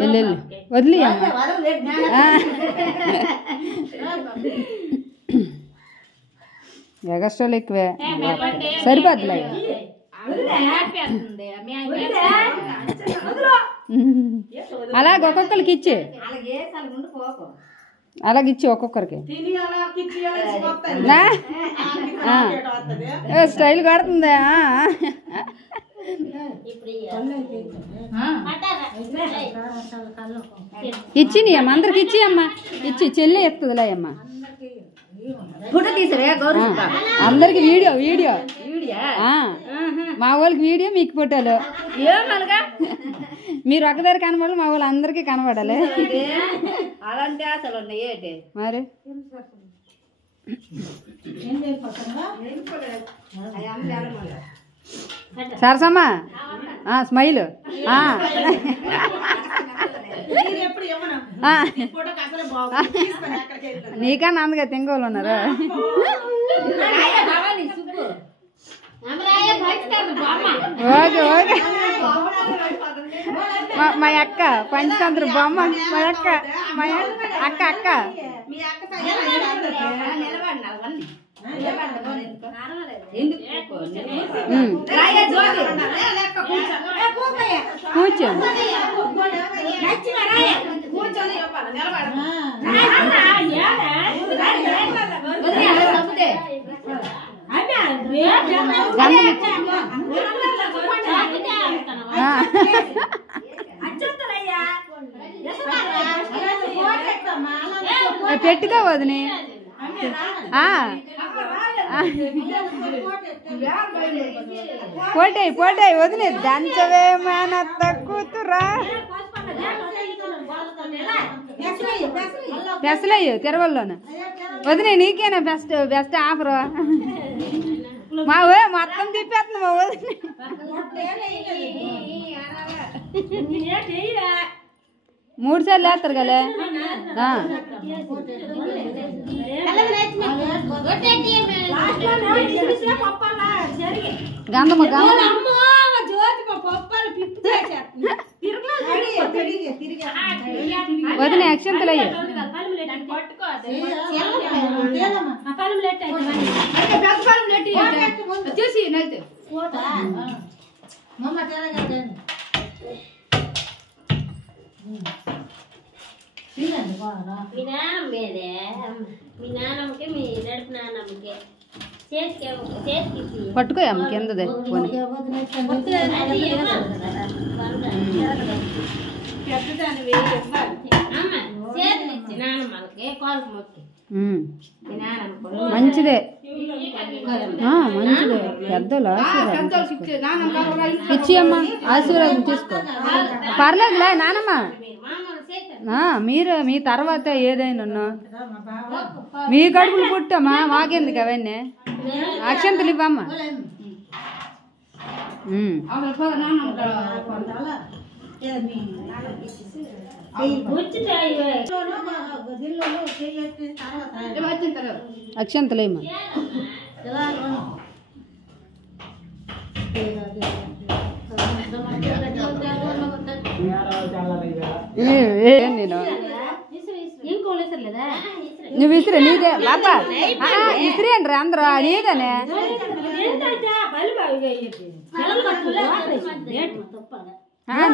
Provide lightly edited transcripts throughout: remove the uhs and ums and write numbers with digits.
వెళ్ళు వదిలి ఎగస్ట్రాలు ఎక్కువే సరిపోద్దులే అలాగే ఒక్కొక్కరికి ఇచ్చి అలాగిచ్చి ఒక్కొక్కరికి స్టైల్ కొడుతుందా ఇచ్చి అమ్మ అందరికి ఇచ్చి అమ్మ ఇచ్చి చెల్లి ఎత్తుందిలే అమ్మ అందరికి వీడియో వీడియో మా వాళ్ళకి వీడియో మీకు ఫోటోలు మీరు ఒక్కదారి కనబడాలి మా వాళ్ళు అందరికీ కనబడాలి మరి సరసమ్మా స్మైల్ నీకన్నా అందుకే తెంగోళ్ళు ఉన్నారు ఓకే ఓకే మా అక్క పంచతంత్ర బొమ్మ మా అక్క మా అక్క అక్క కూర్చో పెట్టుకో వదిని పోటాయి పోటాయి వదిలే దంచవే మేనత్త కూతురా పెసలయ్యు తిరువల్లోన వదిలే నీకేనా బెస్ట్ బెస్ట్ ఆఫర్ మా మొత్తం తిప్పేస్తుంది మా వదిలే 3 సార్లు వేస్తారు కదా గంధము వదిన అక్షంతలు అయ్యి పట్టుకో అమ్మకి ఎందదే మంచిదే మంచిదే పెద్దలు ఇచ్చి అమ్మ ఆశీర్వాదం తీసుకో పర్లేదులే నానమ్మ మీరు మీ తర్వాత ఏదైనా మీ కడుపులు పుట్టమ్మా మాకెందుకు అవన్నీ అక్షంతలు ఇవ్వమ్మా అక్షంతలేమ్మా నేను నువ్వు విసిరే నీదే బాబా విసిరేండ్రా అందరూ నీదేనే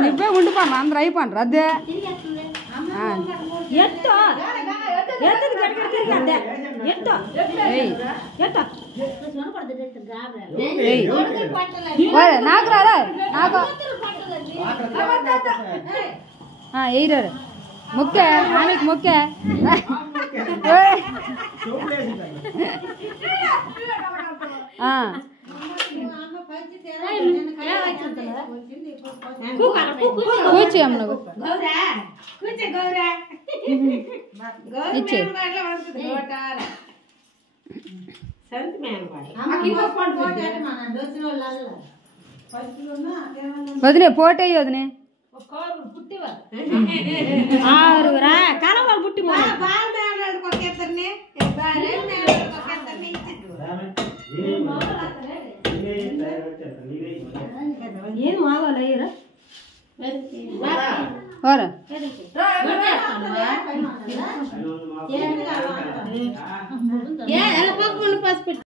నువ్వే ఉండిపోను అందరూ అయిపోండి అదే నాకు రాదా నాకు ఎయిరా ముక్కే ఆమెకి ముక్కే కూర్చో అమ్మ నువ్వు ఇచ్చే వదిలే పోటే వదినే కలవాళ్ళు పుట్టి ఏం ఆగాలి అయ్యారా ఓరా పసుపు